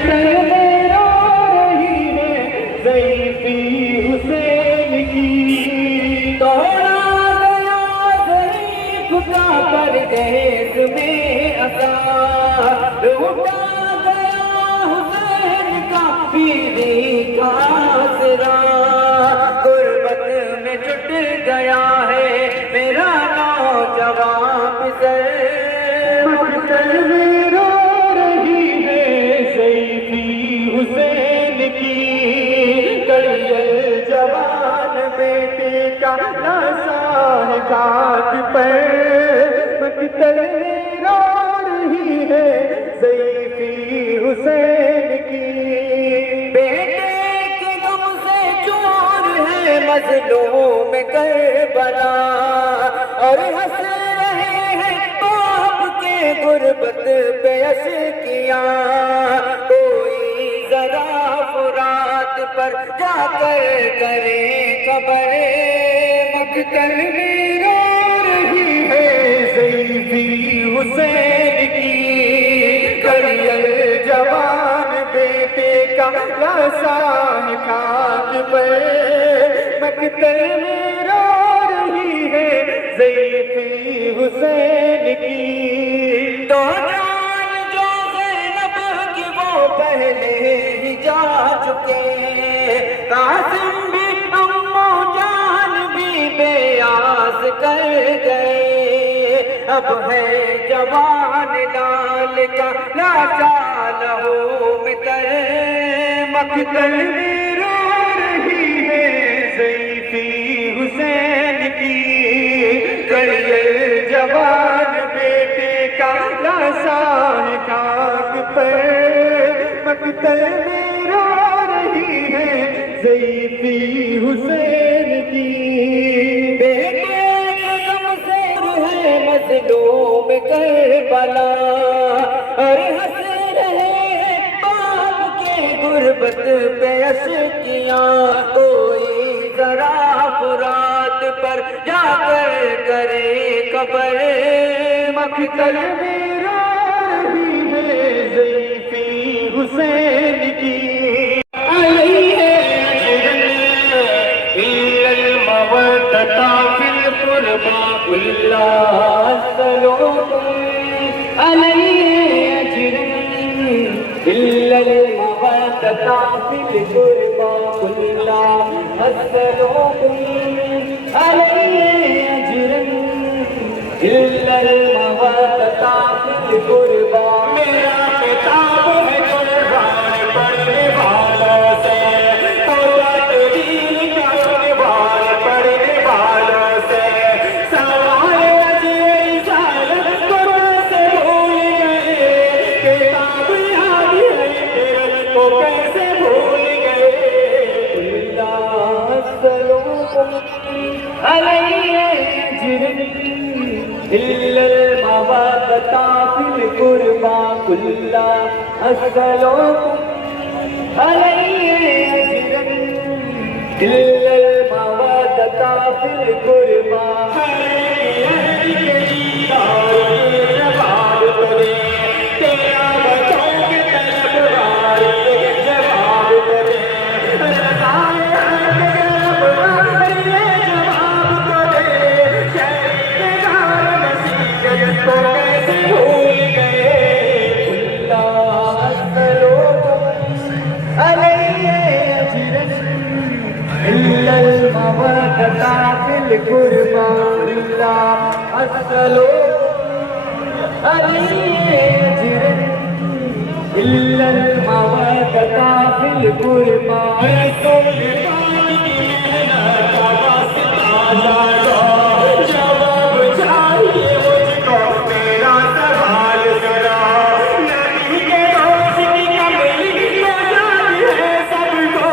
मकतल में रो रही है ज़ईफ़ी हुसैन की। तोड़ा गया ज़ईफ़ का परदेस में अज़ार, उठा गया हुसैन का पीरी का आसरा। गुर्बत में जुट गया है मेरा नौजवान पितर, मकतल में रो रही है ज़ईफ़ी हुसैन की। कड़ियल जवान बेटे का लाशा है खाक पर, मकतल में रो रही है ज़ईफ़ी हुसैन की। बेटे के गम से चूर है मज़लूम करबला, और हंस रहे हैं बाप के गुर्बत पे अशकियाँ। कोई जरा फुरात पर जाकर करे खबर, मकतल में रो रही है ज़ईफ़ी हुसैन की। कड़ियल जवान बेटे का लाशा है खाक पर, मकतल में रो रही है ज़ईफ़ी हुसैन की। तो जान जो ज़ैनब की वो पहले ही जा चुके, कासिम भी अम्मो जान भी बेआस कर गए। अब है जवान लाल का लाशा लहू में तर, मकतल में रो रही है ज़ईफ़ी हुसैन की। कड़ियल जवान बेटे का लाशा है खाक पर, मकतल में रो रही है ज़ईफ़ी हुसैन की। बेटे के गम से है मज़लूम करबला, और हंस रहे हैं बाप के गुर्बत पे अशकियाँ। कोई जरा फुरात पर जाकर करे खबर, मकतल में रो रही है ज़ईफ़ी हुसैन की। अलैहि अजरन इल्लल मवद्दता फिल क़ुर्बा कुल्ला सलोकुम। अलैहि अजरन इल्लल मवद्दता फिल क़ुर्बा कुल्ला सलोकुम। अलैहि अजरन इल्लल मवद्दता फिल क़ुर्बा। मेरा किताब है कुर्बान पढ़ने वालों से, तौबा तदीन का सुनवार पढ़ने वालों से। सवाल अजय साल कुरान से भूल गए, किताब याद है तेरे को कैसे भूल गए। कुल्ला सलोकुम अलैहि अजरन इल्लल मवद्दता फिल क़ुर्बा कुल्ला सलोकुम। अलैहि अजरन इल्लल मवद्दता फिल क़ुर्बा। जवाब तो दे तेरा बतौगे तलबवार, जवाब तो दे को कैसे भूल गए। कुल्ला सलोकुम अलैहि अजरन इल्लल मवद्दता फिल क़ुर्बा कुल्ला सलोकुम। अलैहि अजरन इल्लल मवद्दता फिल क़ुर्बा। रसूल पाक की मेहनत का वास्ता जानो, जवाब चाहिए मुझको मेरा सवाल जरा। नबी के दोस्त की कमी तो जान है सबको,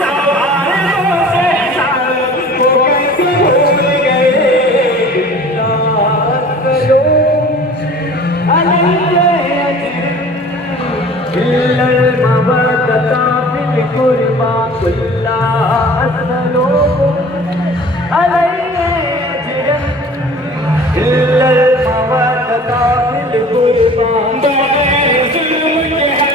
सवाल से को कैसे भूल गए। अलैहि अजरन इल्लल मवद्दता फिल क़ुर्बा कुल्ला सलोकुम। अलैहि अजरन इल्लल मवद्दता फिल क़ुर्बा। बगैर जुल्म के है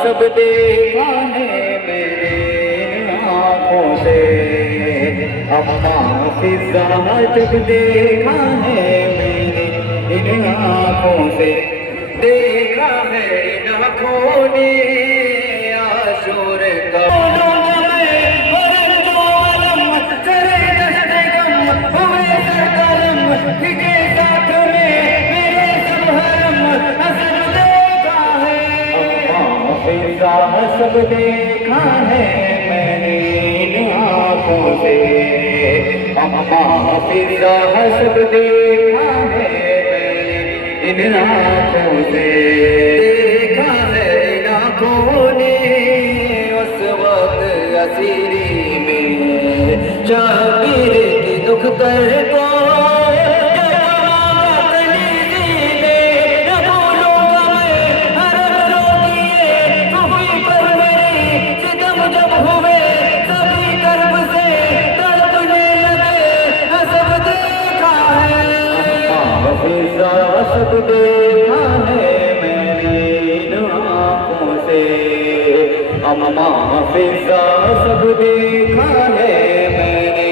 सब देखा है मेरे आँखों से, अम्मा फिजा जब देखा है मेरे इन आँखों से, देखा है इन आँखों ने आशूर का सब देखा है मैंने इन आँखों से, अम्मा फिजा सब देखा है मैंने इन आँखों से, देखा है इन आँखों ने उस वक्त असीरी में जाबिर की दुख दर्द को सब देखा है मैंने इन आँखों से, अम्मा फिजा सब देखा है मैंने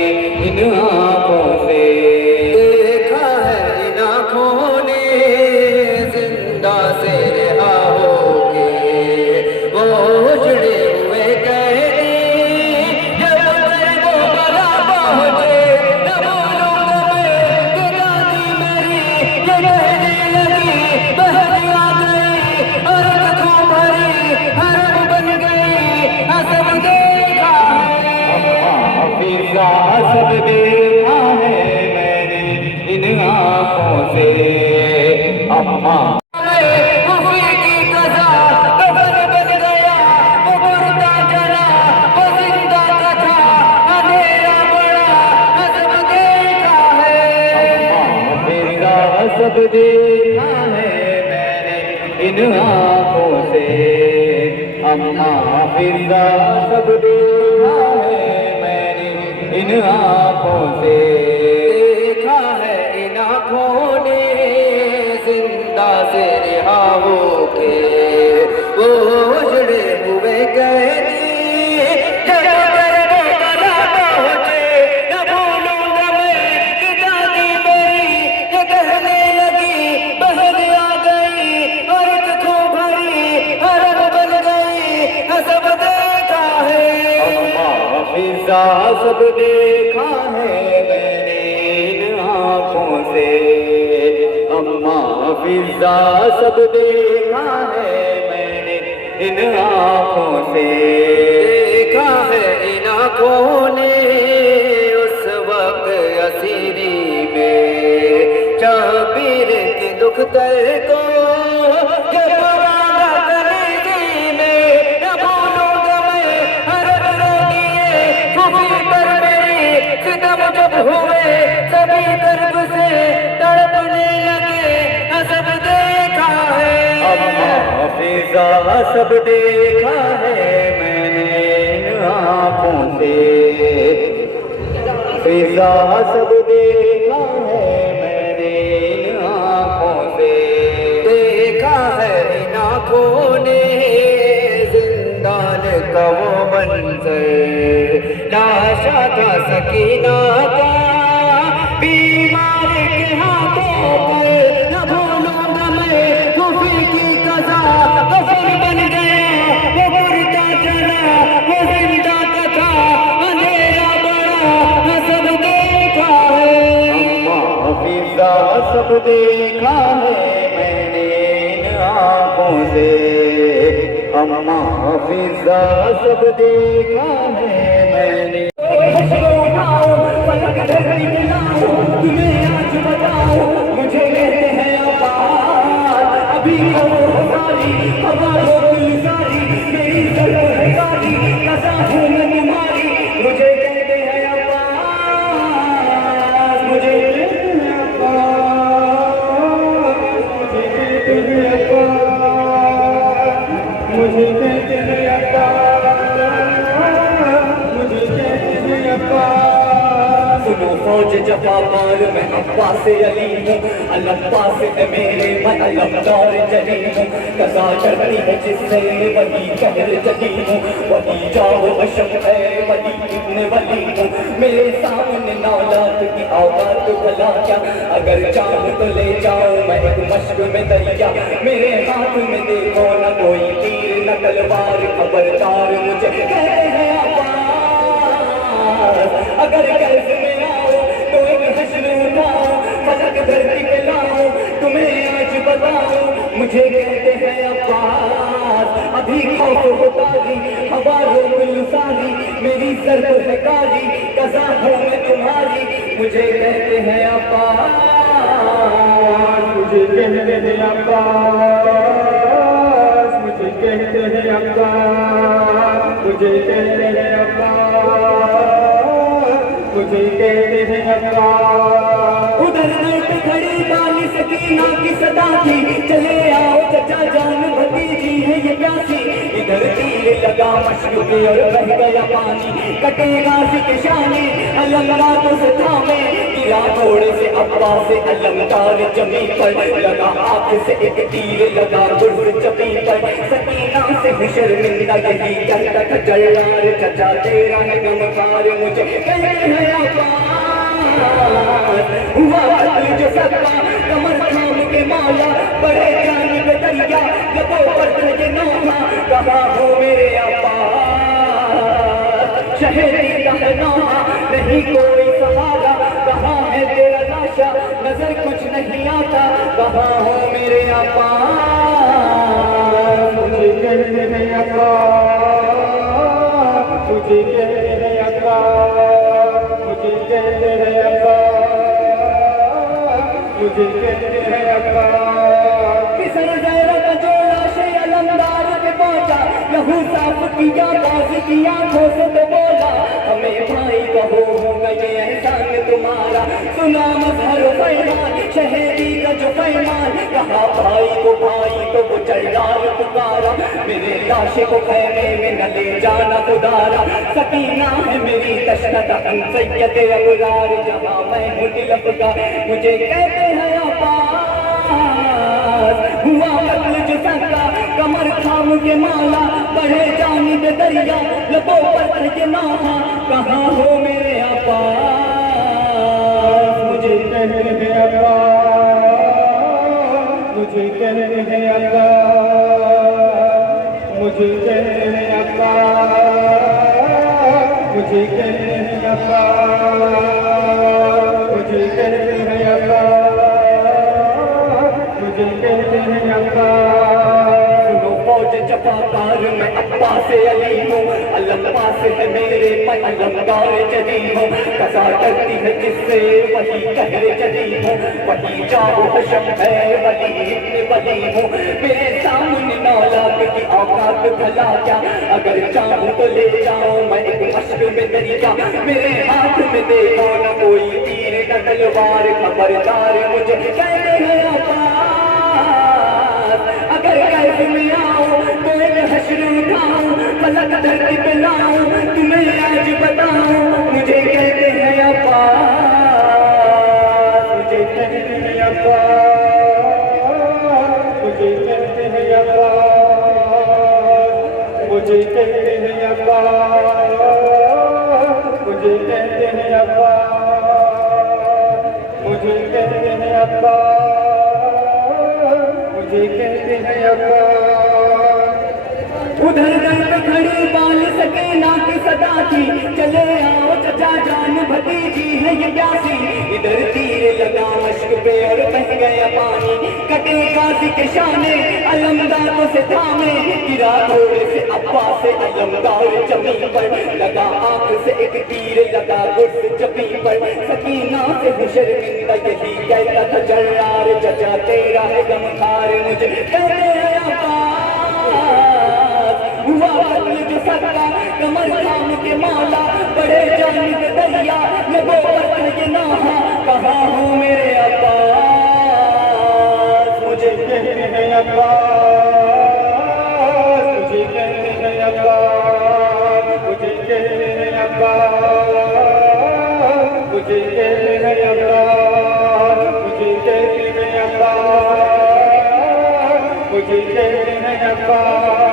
इन आँखों से, देखा है इन आँखों ने जिंदा से रहा होके वो जुड़े हुए फिजा सब देखा है मैंने इन आँखों से, देखा है इन आँखों ने जिंदा से रिहा होके वो उजड़े हुए कैदी सब देखा है मैंने इन आँखों से, अम्मा फिजा सब देखा है मैंने इन आँखों से, देखा है इन आँखों ने उस वक्त असीरी में चाबीर के दुख दर्द को हुए सभी तरफ से तड़पने लगे सब देखा है, अम्मा फिजा सब देखा है मैंने इन आँखों से, फिजा सब देखा है मैंने इन आँखों से, देखा है इन आँखों ने जिंदान का वो मंजर, लाशा था सकीना का बीमार के हाथों पर, न भूलूंगा मैं खूफी की कज़ा, कफन बन गया वो मुर्दा चला, वो जिंदा था अंधेरा बड़ा सब देखा है, अम्मा फिजा सब देखा है मैंने इन आँखों से, अम्मा फिजा सब देखा है मैंने। तुम्हें आज बताओ मुझे कहते हैं अब्बास, अभी सारी हमारो दिल सारी मेरी जरूर है सारी कसा हूँ मैं तुम्हारी, मुझे कहते हैं अब्बास, मुझे कहते हैं अब्बास, मुझे कहते हैं अब्बास, मुझे कहते हैं अब्बास। सुनो फौज जफा पार मैं अब्बास अली हूँ, अल्लाह से मेरे मैं अलमदार जली हूँ, कज़ा चलती है जिससे वही कहर जली हूँ, वही जाओ अशक है वही इब्न वली हूँ, मेरे सामने नौलाद की औकात भला क्या, अगर चाहूँ तो ले जाओ मैं एक मश्क में दरिया, मेरे हाथ में देखो न कोई तीर न तलवार, खबरदार मुझे कहते हैं अगर कर्ज में आओ तो एक हश्र उठाओ, फलक धरती पे लाओ तुम्हें आज बताओ, मुझे कहते हैं अब्बास, अभी खौफ होता जी हवारों में सारी मेरी सर है काली, कज़ा हूँ मैं तुम्हारी, मुझे कहते हैं अब्बास, मुझे कहते हैं अब्बास, मुझे कहते हैं अब्बास, मुझे कहते हैं अब्बास, मुझे कहते हैं अब्बास। उधर दर पे खड़ी बाली सकीना की सदा थी, चले आओ चचा जान भतीजी है ये प्यासी, इधर तीर लगा मशरूक़ और बह गया पानी, कटेगा सिकशानी अलमदार तो से थामे, गिरा घोड़े से अब्बास से अलमदार जमी पर, लगा आँख से एक तीर लगा गुर्ज जमी पर, सकीना से भी शर्मिंदा यही कहता था जल्लार चचा तेरा है गमखार, मुझे कहते हैं हुआ कत्ल जो सबका कमर थाम के माला, बड़े जान पे दरिया लबों पर तुझे नौहा, कहाँ हो मेरे अब्बास, शहरी का नौहा नहीं कोई सहारा, कहाँ है तेरा लाशा नजर कुछ नहीं आता, कहाँ हो मेरे अब्बास, मुझे कहते हैं अब्बास, मुझे कहते हैं अब्बास, मुझे कहते हैं अब्बास, मुझे कहते हैं अब्बास। किसर ज़हरा का जोड़ा शे अलमदार के पहुंचा, लहू साफ किया बाज़ की आँखों से तो बोला, हमें भाई कहो होगा ये एहसान तुम्हारा, सुना मजहर फरमान शहरी का जो फरमान, कहा भाई को वो जलदार पुकारा, मेरे लाशे को खैमे में न ले जाना खुदारा, सकीना है मेरी तशनत हम सैयद अबरार, जहाँ मैं हूँ तिलक का मुझे कहते हैं अब्बास, हुआ कत्ल जो सका कमर थाम के माला, बढ़े जानिब दरिया लबों पर के नाहा, कहाँ हो मेरे अब्बास, मुझे कहते हैं अब्बास, मुझे कहते हैं अब्बास, मुझे कहते हैं अब्बास, मुझे कहते हैं अब्बास, मुझे कहते हैं अब्बास, मुझे कहते हैं अब्बास। सुनो फौज जफाकार मैं अब्बास से अली हूँ, अल्लाह से है मेरे मैं अलमदार चली हूँ, कसा करती है जिससे वही कहर चली हूँ, वही जाओ हशम है वली इब्ने वली हूँ, मेरे सामने नौलाद की औकात भला क्या, अगर चाहूँ तो ले जाऊँ मैं एक मश्क में तरीका, मेरे हाथ में देखो न कोई तीर न तलवार, खबरदार मुझे कहते हैं अब्बास, अगर कैद में आओ तो एक हश्र उठाऊं, फलक धरती पे लाऊं, तुम्हें आज बताऊं, मुझे कहते हैं अब्बास, मुझे कहते हैं अब्बास, मुझे कहते हैं अब्बास, मुझे कहते हैं अब्बास, मुझे कहते हैं अब्बास, मुझे कहते हैं अब्बास, मुझे कहते हैं अब्बास। उधर दर पे खड़ी बाल सकीना की सदा थी, चले आओ चचा जान भतीजी है ये प्यासी, इधर तीर लगा मश्क पे और बह गया पानी, कटे काजी के शाने अलमदारों से थामे, गिरा घोड़े से अब्बा से अलमदार जमीन पर, लगा आंख से एक तीर लगा गुर्स जमीन पर, सकीना से भी शर्मिंदा यही कहता था जर्रार, चचा तेरा है गमखार, मुझे कहते हैं अब्बास, हुआ कत्ल जो सका कमर थाम के माला, बड़े जानिब दरिया लबों पर ये नाहा, कहाँ हो मेरे अब्बास, मुझे कहते हैं अब्बास, मुझे कहते हैं अब्बास, मुझे कहते हैं अब्बास, मुझे कहते हैं अब्बास, मुझे कहते हैं अब्बास, मुझे कहते हैं अब्बास।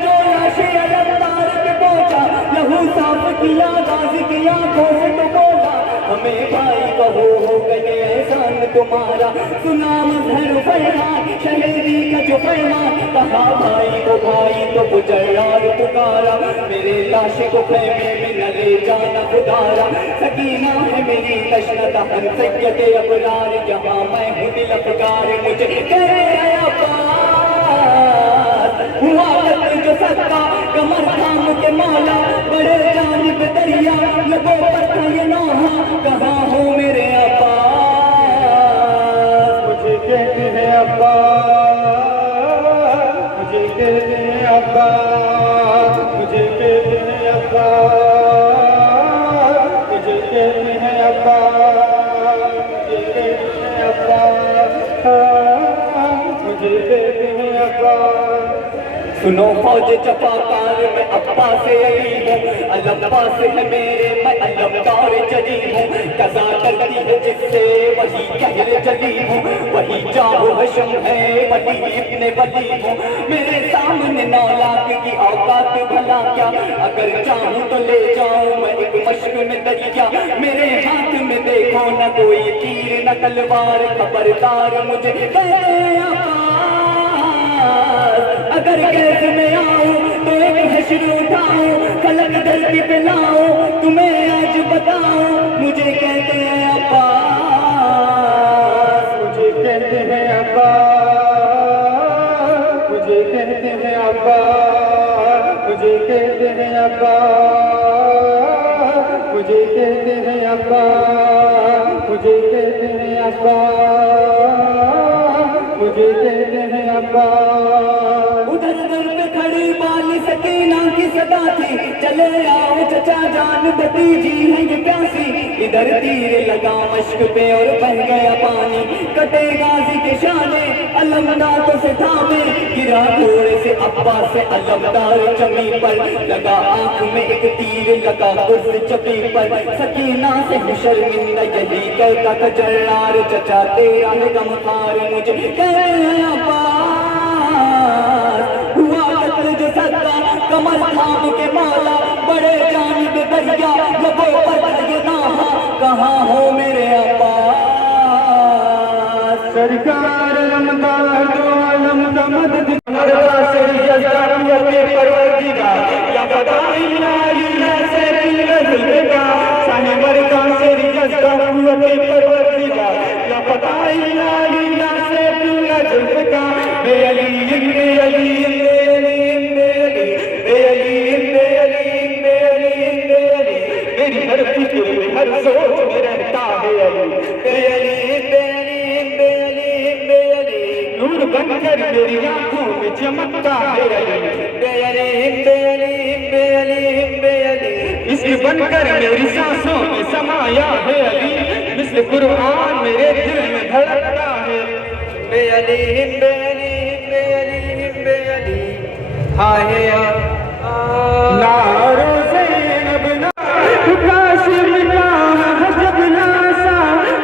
जो लाशे अलमदार पे पहुंचा, लहू साफ किया गाजी की आंखों से तो बोला, हमें भाई बहू हो गए एहसान तुम्हारा, सुना मजहर फरमान शहरी का जो फरमान, कहा भाई को गुजरार पुकारा, मेरे लाशे को खैमे में न ले जाना खुदारा, सकीना है मेरी तशनत हम सैयद अबरार, जहाँ मैं हूँ दिल अफगार, मुझे कहते हैं अब्बास, हुआ कत्ल जो सका कमर थाम के मौला, बड़े जानिब दरिया लबों पर था ये नौहा, कहाँ हो मेरे अब्बास, मुझे कहते हैं अब्बास, मुझे कहते हैं अब्बास, मुझे कहते हैं अब्बास, मुझे कहते हैं अब्बास, मुझे कहते हैं अब्बास, मुझे कहते हैं अब्बास। सुनो फौज जफाकार मैं अब्बा से अली हूँ, अल्लाह से है मेरे मैं अलमदार चली हूँ, कज़ा करती है जिससे वही कहर चली हूँ, वही जाओ हशम है वली इब्ने वली हूँ, मेरे सामने नौलाद की औकात भला क्या, अगर चाहूँ तो ले जाऊँ मैं एक मश्क में दरिया, मेरे हाथ में देखो न कोई तीर न तलवार, खबरदार मुझे कहते हैं अब्बास, अगर कैद में आऊं तो एक हश्र उठाऊं, फलक धरती पे लाऊं, तुम्हें आज बताऊं, मुझे कहते हैं अब्बास, मुझे कहते हैं अब्बास, मुझे कहते हैं अब्बास, मुझे कहते हैं अब्बास, मुझे कहते हैं अब्बास, मुझे कहते हैं अब्बास, मुझे कहते हैं अब्बास। उधर दर पे खड़ी बाली सकीना की सदा थी, चले ले आओ चचा जान भतीजी है ये प्यासी, इधर तीर लगा मश्क पे और बह गया पानी, कटे गाजी के शाने अलमदार से थामे, गिरा घोड़े से अब्बास से अलमदार चमी पर, लगा आंख में एक तीर लगा उस चपी पर, सकीना से शर्मिंदा यही कहता था जर्रार चचा तेरा है गमखार मुझे कह हुआ कत्ल जो सदा कमर थाम के मौला, बड़े जानिब दरिया लबों पर ये नाहा, कहाँ हो मेरे अब्बास। सरकार रमदार दो आलम का मदद मरदा से जज़्बात पे परवरदिगार या बताई ना इल्ला से दिलगा साने मरदा से जज़्बात पे परवरदिगार या बताई ना इल्ला से दिलगा बे अली बे अली बे अली बे अली बे अली बे अली बे अली मेरी हर फिक्र में हर सोच में रहता है अली बे अली बे अली बे अली बे अली नूर बनकर मेरी आंखों में चमकता है अली बे अली बे अली बे अली बे अली इसकी बनकर मेरी सांसों में समाया है अली मिस्ल कुरान मेरे दिल में धड़कता है बे अली बे अली बे अली बे अली हाय नारो ज़ैनब ना कासिम का जब नासा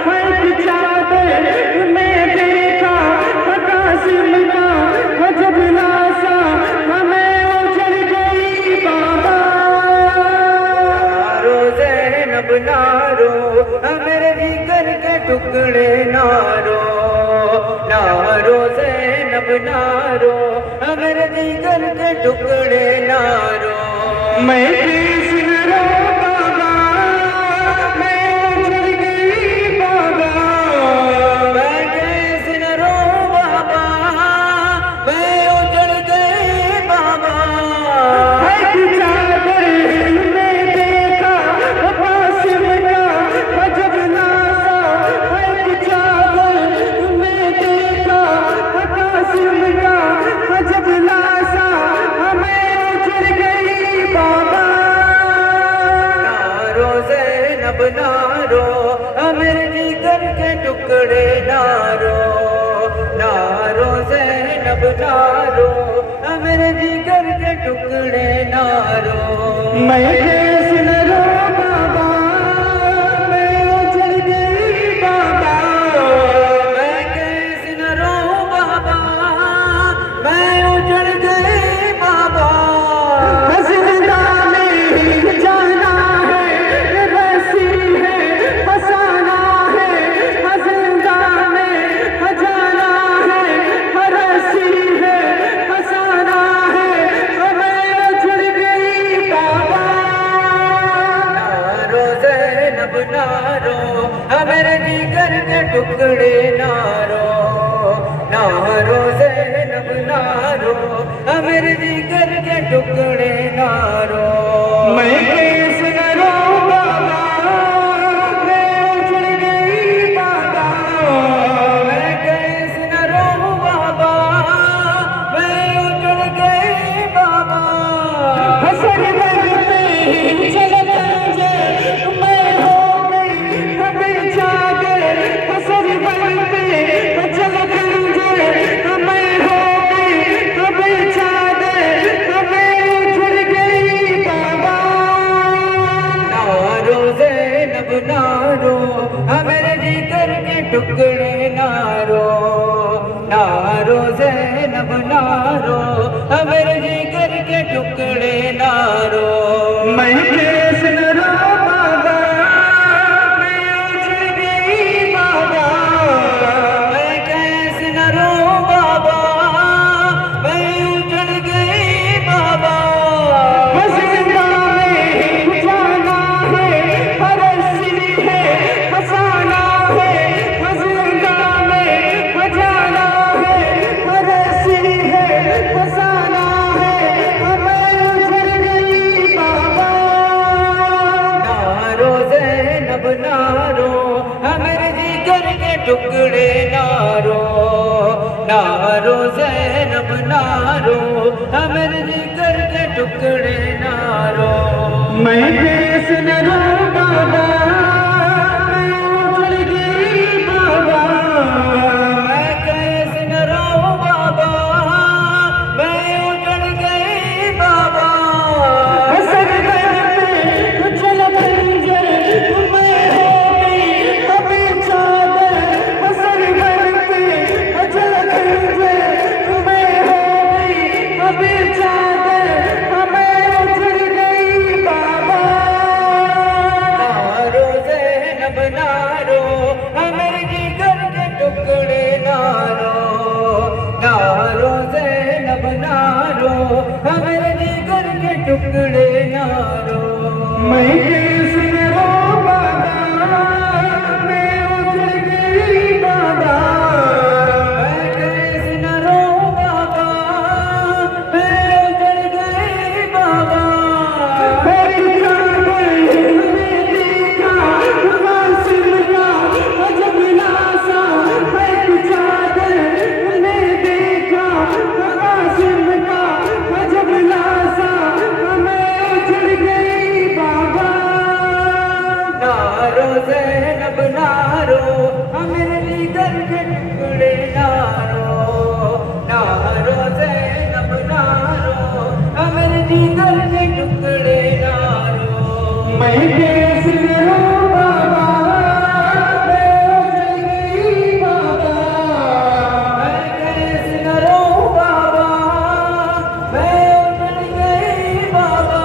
है चादर में देखा कासिम का जब नासा हमें उजड़ गई बाबा नारो ज़ैनब नारो मेरे जिगर के टुकड़े नारो नारो ज़ैनब नारो मेरे जिगर के टुकड़े नारो मैं किस रो बाबा मैं उजड़ गई बाबा मैं किस रो बाबा मैं उजड़ गई बाबा है चादर में देखा कासिम का जब नासा है चादर में देखा कासिम का जब नासा हमें उजड़ गई बाबा नारो ज़ैनब नारो मेरे जिगर के टुकड़े नारो नारो ज़ैनब नारो मेरे जिगर के टुकड़े नारो मैं कैसे न रो बाबा मैं उजड़ गई बाबा मैं कैसे न रो बाबा मैं उजड़ गई बाबा जिंदा में जाना है रसी है फसाना है जिंदा में जाना है रसी है फसाना है मैं उजड़ गई बाबा नारो ज़ैनब नारो मेरे जिगर के टुकड़े नारो नारो ज़ैनब नारो मेरे जिगर के टुकड़े नारो मैं कैसे न रो बाबा मैं उजड़ गई बाबा मैं कैसे न रो बाबा मैं उजड़ गई बाबा हसर लगते चलता जाए मैं हो गई हमें जागे हसर लगते चलता जाए मैं हो गई हमें जागे हमें उजड़ गई बाबा नारो ज़ैनब नारो मेरे जिगर के टुकड़े नारो नारो ज़ैनब नारो मेरे जिगर के टुकड़े नारो मैं कैसे न रो बाबा मैं उजड़ गई बाबा मैं कैसे न रो बाबा मैं उजड़ गई बाबा जिंदा में जाना है रसी है फसाना है जिंदा में जाना है रसी है फसाना है मैं उजड़ गई बाबा नारो ज़ैनब नारो मेरे जिगर के टुकड़े नारो नारो ज़ैनब नारो मेरे जिगर के टुकड़े नारो मैं कैसे न रो बाबा, मैं उजड़ गई बाबा, मैं कैसे न रो बाबा, मैं उजड़ गई बाबा। असर पे चल खंजर मैं हो गई अभी चादर, असर पे चल खंजर मैं हो गई अभी चादर, मैं उजड़ गई बाबा। नारो ज़ैनब नारो, हमें जिगर के टुकड़े नारो। नारो ज़ैनब नारो, हमें जिगर के टुकड़े नारो। मैं कैसे न रो बाबा, मैं उजड़ गई बाबा, मैं कैसे न रो बाबा, मैं उजड़ गई बाबा। नारो ज़ैनब नारो, हमें जिगर के टुकड़े नारो। नारो ज़ैनब नारो, हमें जिगर के टुकड़े नारो। मैं कैसे न रो बाबा, मैं उजड़ गई बाबा, मैं कैसे न रो बाबा, मैं उजड़ गई बाबा।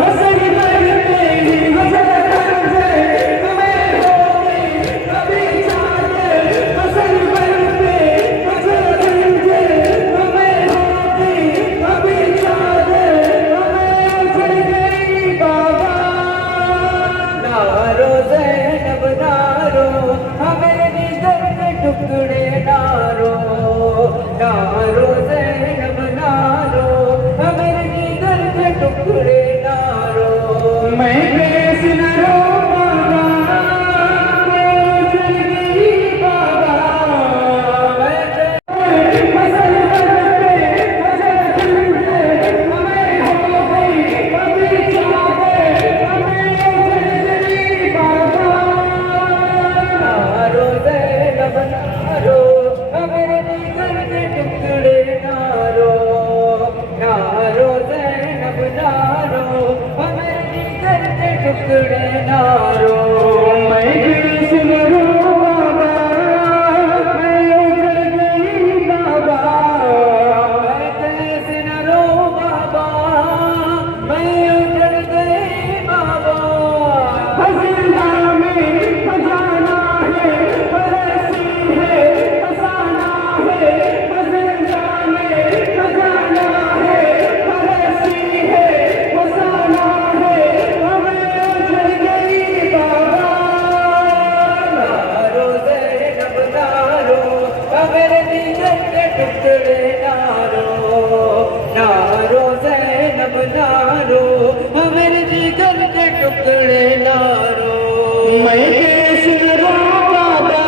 हसन करते ही हसन करते मैं हो गई अभी चादर, हसन करते हसन करते मैं हो गई अभी चादर, मैं उजड़ गई बाबा। नारो ज़ैनब नारो, हमें जिगर के टुकड़े नारो। नारो ज़ैनब नारो, हमें जिगर के टुकड़े नारो। मैं कैसे न रो बाबा, मैं उजड़ गई बाबा, मैं हसन करते हसन करते मैं हो गई अभी चादर, मैं उजड़ गई बाबा। नारो ज़ैनब नारो, हमें जिगर के टुकड़े नारो। नारो ज़ैनब नारो, हमें जिगर के टुकड़े नारो। मैं कैसे न रो बाबा, मैं उजड़ गई बाबा, मैं कैसे न रो बाबा, मैं उजड़ गई बाबा। हसीना में खजाना है, परसी है फसाना है, हसीना में खजाना है, परसी है फसाना है, हमें उजड़ गई बाबा। नारो ज़ैनब नारो, हमें जिगर के टुकड़े नारो। नारो ज़ैनब नारो, हमें जिगर के टुकड़े नारो। मैं कैसे न रो बाबा,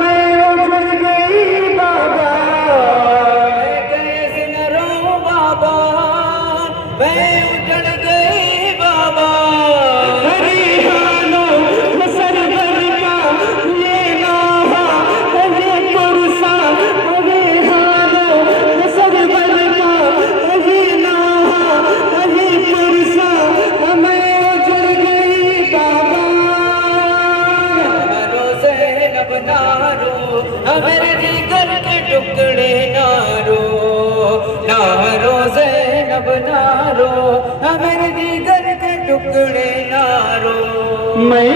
मैं उजड़ गई बाबा, मैं कैसे न रो बाबा, मैं उजड़ गई बाबा। हरियाणो सरवर का ये नाहा, ये पुरसा हरियाणो सरवर का ये नाहा, ये पुरसा, मैं उजड़ गई बाबा। नारो ज़ैनब नारो, हमें जिगर के टुकड़े नारो। नारो ज़ैनब नारो, हमें जिगर के टुकड़े नारो। मैं